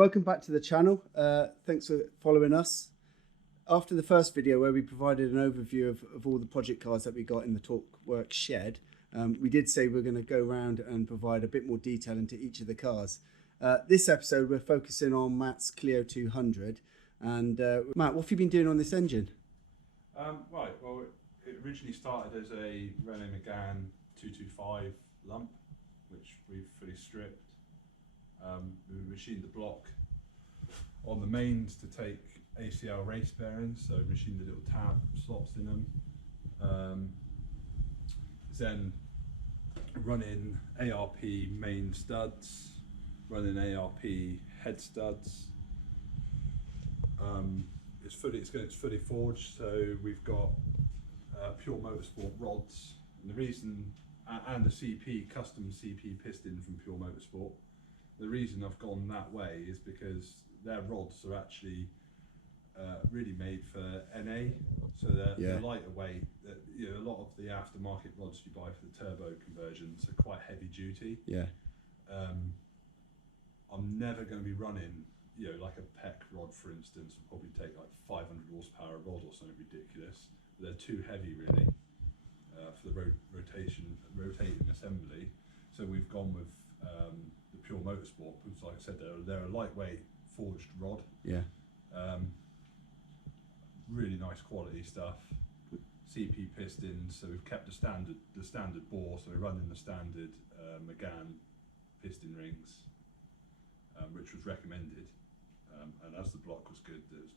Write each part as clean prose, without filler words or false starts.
welcome back to the channel. Thanks for following us. After the first video where we provided an overview of all the project cars that we got in the TorqueWorX shed, we did say we're going to go around and provide a bit more detail into each of the cars. This episode we're focusing on Matt's Clio 200. And Matt, what have you been doing on this engine? Right, well it originally started as a Renault Megane 225 lump, which we've fully stripped. We machined the block on the mains to take ACL race bearings, so machined the little tab slots in them. Then running ARP main studs, running ARP head studs. It's fully forged, so we've got pure motorsport rods, and the reason, and a custom CP piston from Pure Motorsport. The reason I've gone that way is because their rods are actually really made for NA, so they're lighter weight. A lot of the aftermarket rods you buy for the turbo conversions are quite heavy duty. Yeah. I'm never going to be running, like a PEC rod, for instance, will probably take like 500 horsepower rod or something ridiculous. But they're too heavy, really, for the rotating assembly. So we've gone with the Pure Motorsport, because, like I said, they're a lightweight forged rod. Yeah. Really nice quality stuff. CP pistons, so we've kept the standard bore, so we're running the standard Megane piston rings, which was recommended. And as the block was good, there's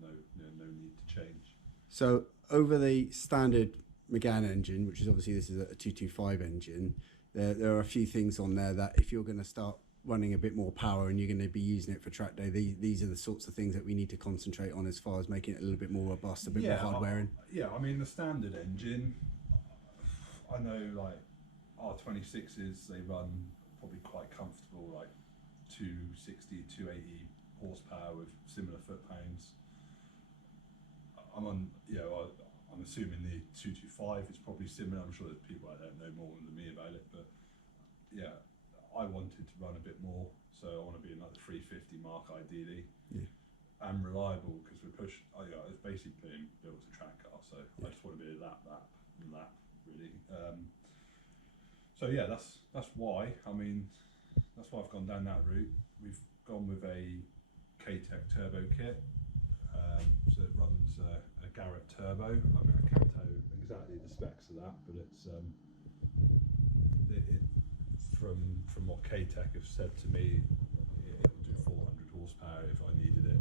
no need to change. So over the standard Megane engine, which is obviously this is a 225 engine, there are a few things on there that if you're going to start running a bit more power and you're going to be using it for track day, these are the sorts of things that we need to concentrate on as far as making it a little bit more robust, a bit more hard wearing. I mean the standard engine, I know like R26s, they run probably quite comfortable, like 260, 280 horsepower with similar foot-pounds. I'm assuming the 225 is probably similar. I'm sure there's people out there that know more than me about it, but yeah, I wanted to run a bit more, so I want to be in like the 350 mark ideally. Yeah. And reliable, because it's basically being built as a track car, so I just want to be a lap really. So yeah, that's why. I mean, that's why I've gone down that route. We've gone with a K-Tech turbo kit, so it runs a Garrett turbo. I mean, I can't tell exactly the specs of that, but it's from what K-Tech have said to me, it will do 400 horsepower if I needed it.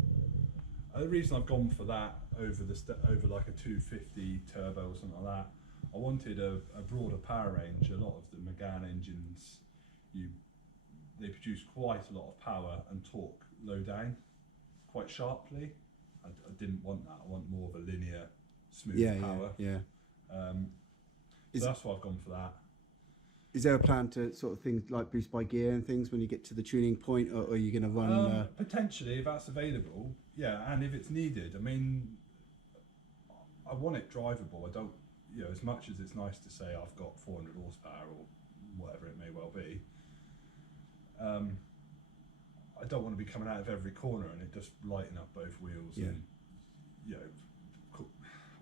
The reason I've gone for that over like a 250 turbo or something like that, I wanted a broader power range. A lot of the Megane engines, they produce quite a lot of power and torque low down quite sharply. I didn't want that. I want more of a linear, smooth power. So that's why I've gone for that. Is there a plan to sort of things like boost by gear and things when you get to the tuning point, or are you going to run? Potentially, if that's available, yeah, and if it's needed. I mean, I want it drivable. I don't, as much as it's nice to say I've got 400 horsepower or whatever it may well be, I don't want to be coming out of every corner and it just lighting up both wheels. Yeah.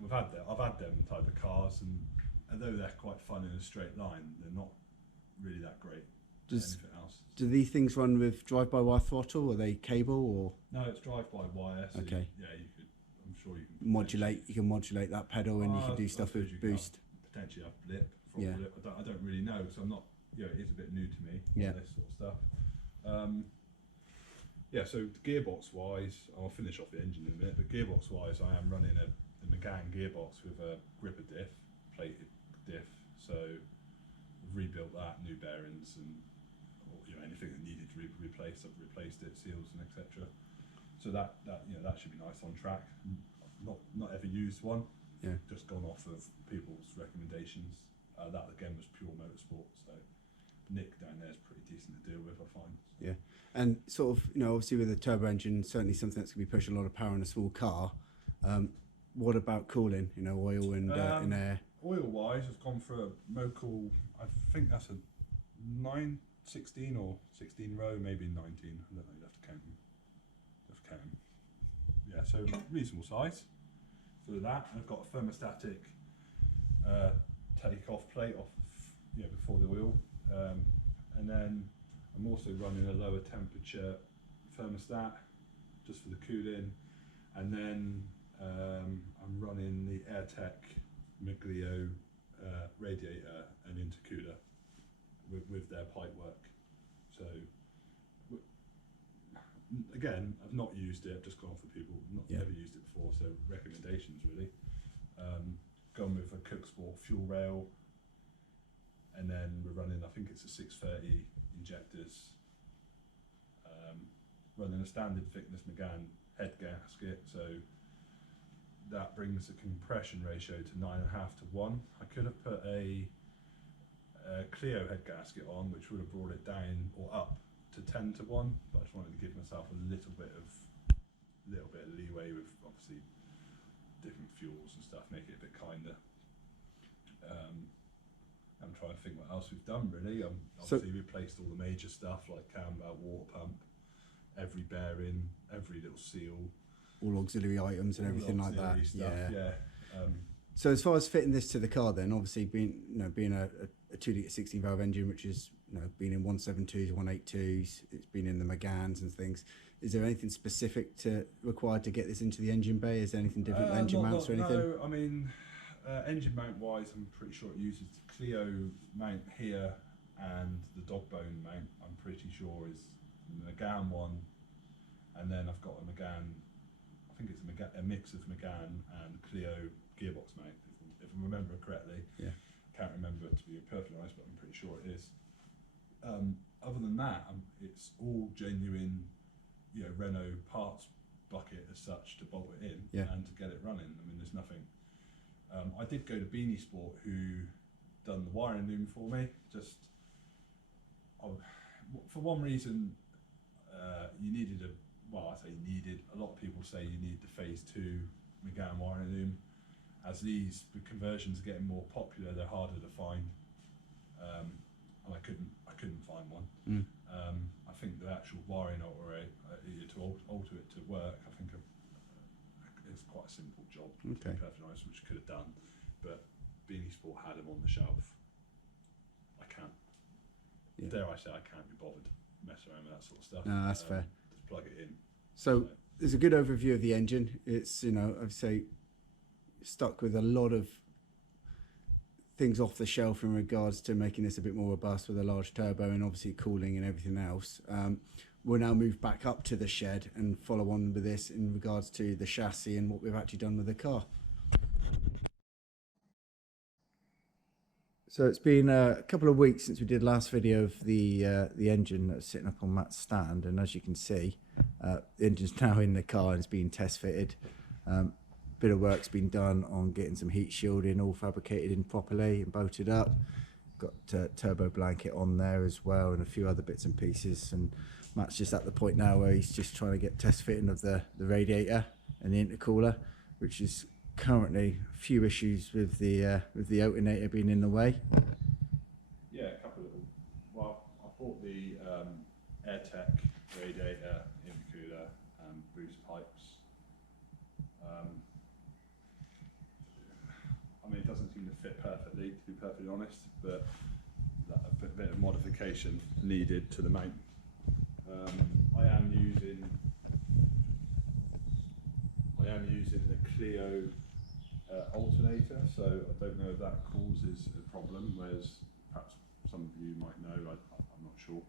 And I've had them type of cars, and although they're quite fun in a straight line, they're not really that great. Anything else. Do these things run with drive-by-wire throttle? Or are they cable or? No, it's drive-by-wire. So okay. I'm sure you can modulate. You can modulate that pedal, and you can do stuff with boost. Potentially have blip. Blip. I don't really know, so I'm not. It is a bit new to me. Yeah. This sort of stuff. So gearbox-wise, I'll finish off the engine in a minute. But gearbox-wise, I am running a Megane gearbox with a gripper diff, plated diff. So we've rebuilt that, new bearings, and anything that needed to be replaced, I've replaced it, seals and etc. So that should be nice on track. Not ever used one. Yeah. Just gone off of people's recommendations. That again was Pure Motorsport. So Nick down there is pretty decent to deal with, I find. Yeah, and sort of obviously with a turbo engine, certainly something that's going to be pushing a lot of power in a small car. What about cooling? Oil and air. Oil-wise, I've gone for a Mocal. I think that's a 16 or 16 row, maybe 19. I don't know. You'd have to count them. can. Yeah, so reasonable size for that. I've got a thermostatic take-off plate off, before the wheel, and then I'm also running a lower temperature thermostat just for the cooling, and then I'm running the AirTech Meglio radiator and intercooler with their pipe work. So again, I've not used it, I've just gone for people, never used it before, so recommendations really. Gone with a TorqueWorX fuel rail, and then we're running, I think it's a 630 injectors, running a standard thickness McGann head gasket, so that brings the compression ratio to 9.5 to 1. I could have put a Clio head gasket on, which would have brought it down or up to 10 to 1, but I just wanted to give myself a little bit of leeway with obviously different fuels and stuff, make it a bit kinder. I'm trying to think what else we've done really. Obviously replaced all the major stuff like cam belt, water pump, every bearing, every little seal, all auxiliary items and everything like that. Stuff, yeah. So as far as fitting this to the car, then obviously being a 2 litre 16 valve engine, which is been in 172s, 182s, it's been in the Meganns and things. Is there anything specific required to get this into the engine bay? Is there anything different than engine mounts or anything? No, I mean, engine mount wise, I'm pretty sure it uses the Clio mount here, and the dog bone mount I'm pretty sure is the Megane one, and then I've got a Megane, I think it's a mix of Megane and Clio gearbox mount, if I remember correctly. Yeah. Can't remember it to be perfectly honest, but I'm pretty sure it is. Other than that, it's all genuine, Renault parts bucket as such to bolt it in and to get it running. I mean, there's nothing. I did go to Beanie Sport, who done the wiring loom for me. Just for one reason, you needed I say needed. A lot of people say you need the phase 2 Megane wiring loom. As the conversions are getting more popular, they're harder to find, and I couldn't find one. I think the actual wiring to alter it to work, I think it's quite a simple job, to be perfectly honest, which I could have done, but Beanie Sport had them on the shelf. I can't, dare I say, I can't be bothered messing around with that sort of stuff. No, that's fair. Just plug it in. So there's a good overview of the engine. It's, I'd say, stuck with a lot of things off the shelf in regards to making this a bit more robust with a large turbo and obviously cooling and everything else. We'll now move back up to the shed and follow on with this in regards to the chassis and what we've actually done with the car. So it's been a couple of weeks since we did last video of the engine that's sitting up on Matt's stand, and as you can see, the engine's now in the car and it's being test fitted. Bit of work's been done on getting some heat shielding all fabricated in properly and bolted up. Got turbo blanket on there as well and a few other bits and pieces, and Matt's just at the point now where he's just trying to get test fitting of the radiator and the intercooler, which is currently a few issues with the alternator being in the way. Yeah, a couple of them. Well, I bought the AirTech radiator, intercooler and boost pipes. I mean, it doesn't seem to fit perfectly, to be perfectly honest, but a bit of modification needed to the mount. I am using the Clio alternator, so I don't know if that causes a problem, whereas perhaps some of you might know, I'm not sure.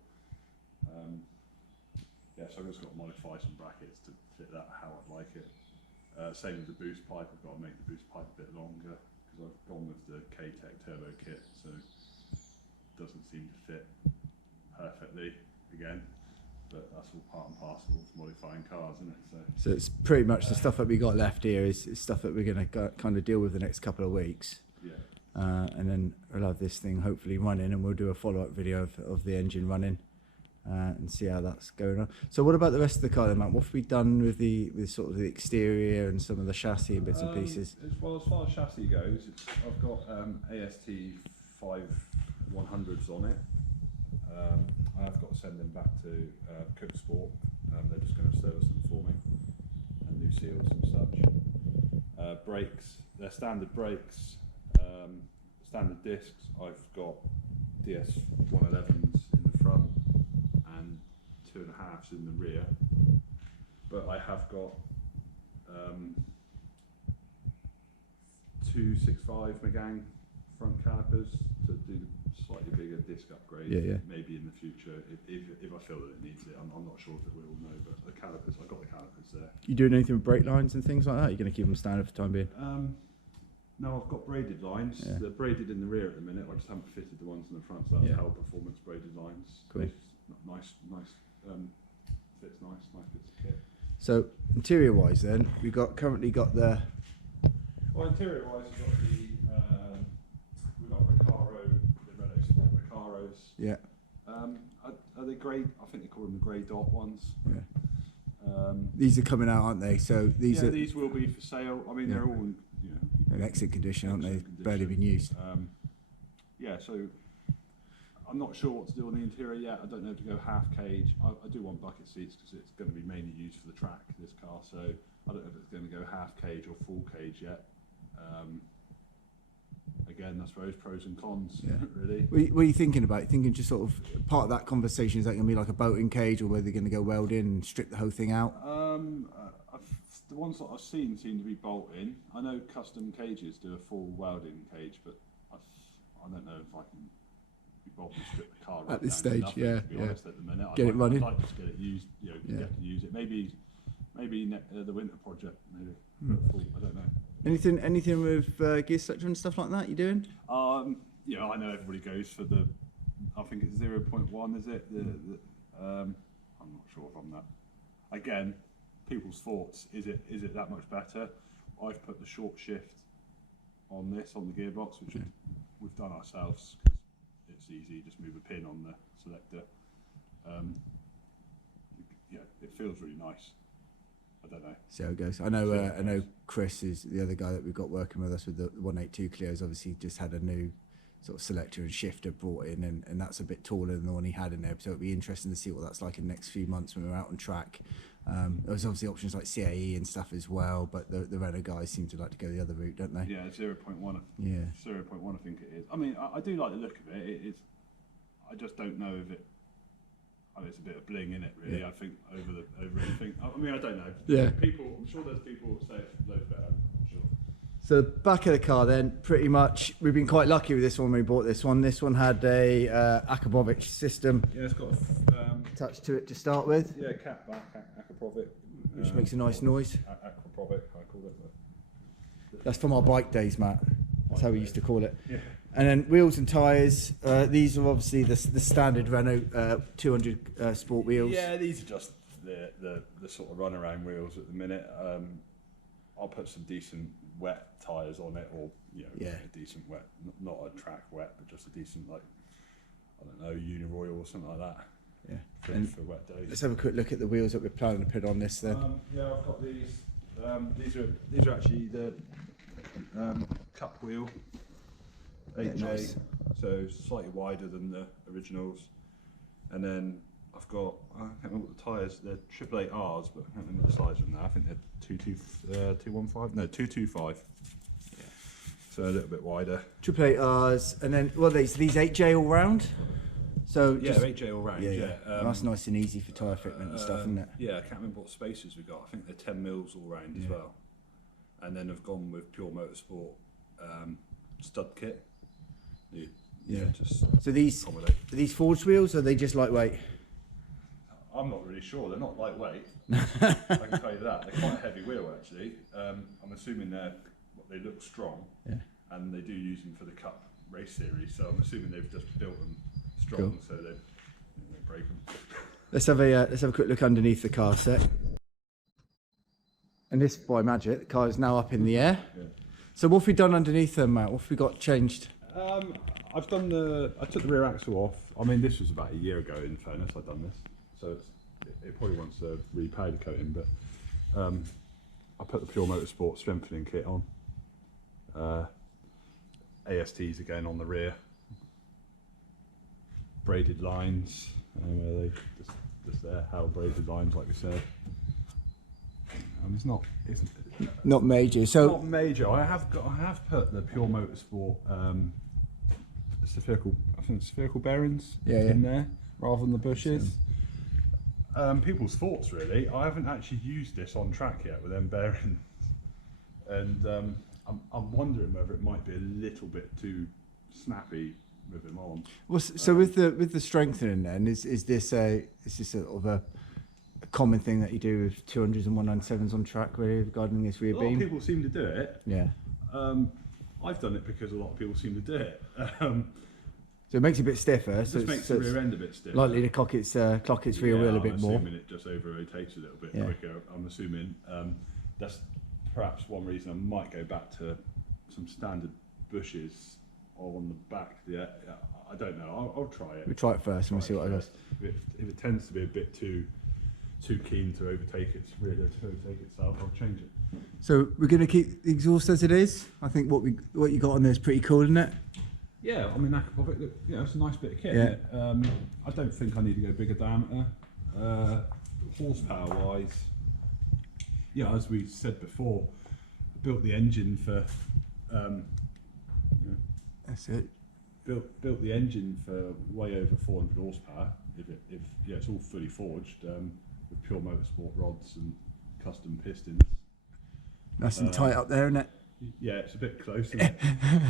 Yeah, so I've just got to modify some brackets to fit that how I'd like it. Same with the boost pipe, I've got to make the boost pipe a bit longer because I've gone with the K-Tech turbo kit, so it doesn't seem to fit perfectly again. But that's all part and parcel of modifying cars, isn't it? So it's pretty much the stuff that we got left here is stuff that we're going to kind of deal with the next couple of weeks. Yeah. And then we'll have this thing hopefully running, and we'll do a follow-up video of the engine running and see how that's going on. So what about the rest of the car then, Matt? What have we done with sort of the exterior and some of the chassis and bits and pieces? As far as chassis goes, I've got AST 5100s on it. I've got to send them back to TorqueWorX. They're just going to service them for me. new seals and such. Brakes, they're standard brakes, standard discs. I've got DS 111s in the front and 2.5s in the rear, but I have got 265 Megang front calipers to do slightly bigger disc upgrade. Maybe in the future if I feel that it needs it. I'm not sure if it will, no, but the calipers, I've got the calipers there. You doing anything with brake lines and things like that? You're going to keep them standard for the time being? No, I've got braided lines. Yeah. They're braided in the rear at the minute. I just haven't fitted the ones in the front, so that's Hell Performance braided lines. Cool. Nice, fits nice bits of kit. So interior wise then, we've currently got the... Well, interior wise, we've got Recaro, the Renault Sport Recaros. Yeah. Are they grey? I think they call them the grey dot ones. Yeah. These are coming out, aren't they? So these these will be for sale. I mean, they're all in excellent condition, aren't they? Condition. Barely been used. So I'm not sure what to do on the interior yet. I don't know if to go half cage. I do want bucket seats because it's going to be mainly used for the track, this car. So I don't know if it's going to go half cage or full cage yet. Again, I suppose pros and cons, really. What are you thinking about? Thinking just sort of part of that conversation, is that going to be like a boating cage, or whether they're going to go weld in and strip the whole thing out? The ones that I've seen seem to be bolt-in. I know custom cages do a full welding cage, but I don't know if I can be bothered to strip the car right at this down to stage. nothing, to be honest, at the minute. Get it running. I'd like to get it used. Get to use it. Maybe the winter project. Maybe. I don't know. Anything with gear selection and stuff like that you doing? I know everybody goes for the. I think it's 0.1. Is it? I'm not sure if I'm that. Again, people's thoughts. Is it that much better? I've put the short shift on this on the gearbox, which we've done ourselves because it's easy. Just move a pin on the selector. It feels really nice. I don't know. See how it goes. I know Chris is the other guy that we've got working with us with the 182 Clios. Obviously, just had a new sort of selector and shifter brought in, and that's a bit taller than the one he had in there. So it'll be interesting to see what that's like in the next few months when we're out on track. There's obviously options like CAE and stuff as well, but the Renault guys seem to like to go the other route, don't they? Yeah, 0.1. Yeah, 0.1. I think it is. I mean, I do like the look of it. I just don't know if it. It's a bit of bling in it, really. Yeah. I think over anything. I mean, I don't know. Yeah. I'm sure there's people who say it's loads better. I'm sure. So back of the car then, pretty much, we've been quite lucky with this one when we bought this one. This one had a Akabovich system Yeah, it's got attached to it to start with. a cat back Akabovich, which makes a nice noise. Akabovich, I call it. That's from our bike days, Matt. That's how we used to call it. Yeah. And then wheels and tyres. These are obviously the standard Renault 200 sport wheels. Yeah, these are just the sort of runaround wheels at the minute. I'll put some decent wet tyres on it, or a decent wet, not a track wet, but just a decent, like, I don't know, Uniroyal or something like that. Yeah. For wet days. Let's have a quick look at the wheels that we're planning to put on this then. I've got these. These are actually the cup wheel. 8J, nice. so slightly wider than the originals. And then I've got, I can't remember what the tyres, they're 888Rs, but I can't remember the size of them now. I think they're 225. Yeah. So a little bit wider. 888Rs, and then, what are these 8J all round? So Yeah, just, 8J all round, that's nice and easy for tyre fitment and stuff, isn't it? Yeah, I can't remember what spacers we got. I think they're 10 mils all round as well. And then I've gone with Pure Motorsport stud kit. Just so these accommodate. are these forged wheels, or are they just lightweight? I'm not really sure. They're not lightweight. I can tell you that. They're quite a heavy wheel, actually. I'm assuming they look strong, and they do use them for the Cup race series. So I'm assuming they've just built them strong, so they break them. Let's have a quick look underneath the car set. And this, by magic, the car is now up in the air. Yeah. So what have we done underneath them, Matt? What have we got changed? I took the rear axle off. I mean, this was about a year ago, in fairness, I've done this. So it probably wants a re-powder coating, but I put the Pure Motorsport strengthening kit on. ASTs again on the rear. Braided lines. Where are they? Just there, how braided lines, like we said. It's not. It's Not major. So not major. I have put the Pure Motorsport spherical bearings in there rather than the bushes. People's thoughts really. I haven't actually used this on track yet with them bearings, and I'm wondering whether it might be a little bit too snappy with them on. well, so with the strengthening then, is this a sort of a common thing that you do with 200s and 197s on track really regarding this rear A lot of beam? people seem to do it. Yeah. I've done it because a lot of people seem to do it. So it makes it a bit stiffer. It just makes the rear end a bit stiffer. Likely to clock its rear wheel a bit more. I'm assuming it just over rotates a little bit quicker. I'm assuming that's perhaps one reason I might go back to some standard bushes on the back. Yeah, I don't know. I'll try it. We'll try it first and we'll see what it does. If it tends to be a bit too keen to overtake itself, I'll change it. So we're going to keep the exhaust as it is. I think what you got on there is pretty cool, isn't it? Yeah, I mean, it's a nice bit of kit. Yeah. Isn't it? I don't think I need to go bigger diameter. Horsepower wise, yeah, as we said before, I built the engine for. That's it. Built the engine for way over 400 horsepower. It's all fully forged with Pure Motorsport rods and custom pistons. Nice and tight up there, isn't it? Yeah, it's a bit close, isn't it?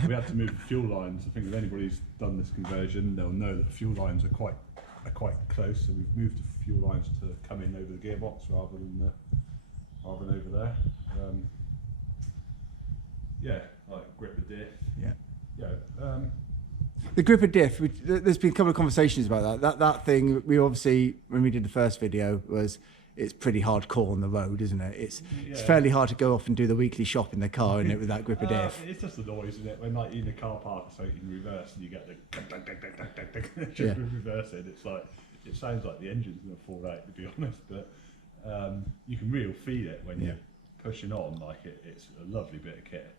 We had to move the fuel lines. I think if anybody's done this conversion, they'll know that the fuel lines are quite close. So we've moved the fuel lines to come in over the gearbox rather than over there. Like gripper diff. Yeah. The gripper diff. There's been a couple of conversations about that. That thing. We obviously, when we did the first video, was it's pretty hardcore on the road, isn't it? It's fairly hard to go off and do the weekly shop in the car, isn't it, with that gripper diff? It's just the noise, isn't it? When like in the car park, so in reverse, and you get the just reversing. It's like it sounds like the engine's going to fall out, to be honest. But you can really feel it when you're pushing on. Like it's a lovely bit of kit.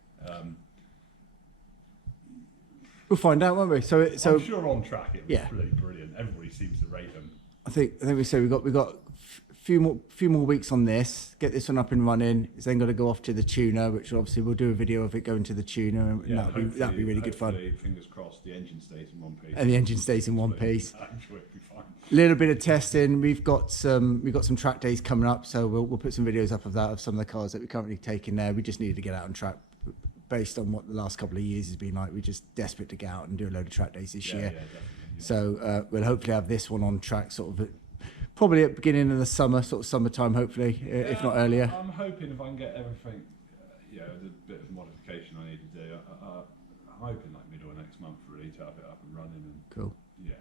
We'll find out, won't we? So I'm sure on track it was really brilliant. Everybody seems to rate them. I think we say we got a few more weeks on this. Get this one up and running. It's then got to go off to the tuner, which obviously we'll do a video of it going to the tuner, and that'll be really good fun. Fingers crossed, the engine stays in one piece. And the engine stays in one piece. I'm sure it'll be fine. Little bit of testing. We've got some track days coming up, so we'll put some videos up of that, of some of the cars that we're currently taking there. We just needed to get out on track. Based on what the last couple of years has been like, we're just desperate to get out and do a load of track days this year. So we'll hopefully have this one on track sort of probably at the beginning of the summer, sort of summertime, hopefully, if not earlier. I'm hoping if I can get everything, the bit of modification I need to do, I'm hoping like middle of next month really to have it up and running. And cool. Yeah,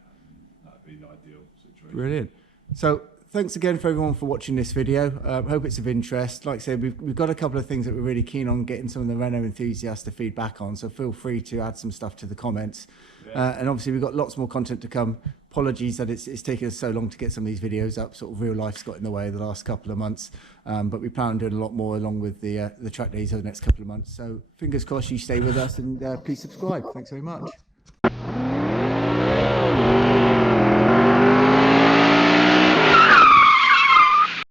that'd be the ideal situation. Brilliant. So thanks again for everyone for watching this video. Hope it's of interest. Like I said, we've got a couple of things that we're really keen on getting some of the Renault enthusiasts to feedback on, so feel free to add some stuff to the comments. And obviously we've got lots more content to come. Apologies that it's taken us so long to get some of these videos up. Sort of real life's got in the way the last couple of months, but we plan on doing a lot more along with the track days over the next couple of months. So fingers crossed you stay with us, and please subscribe. Thanks very much.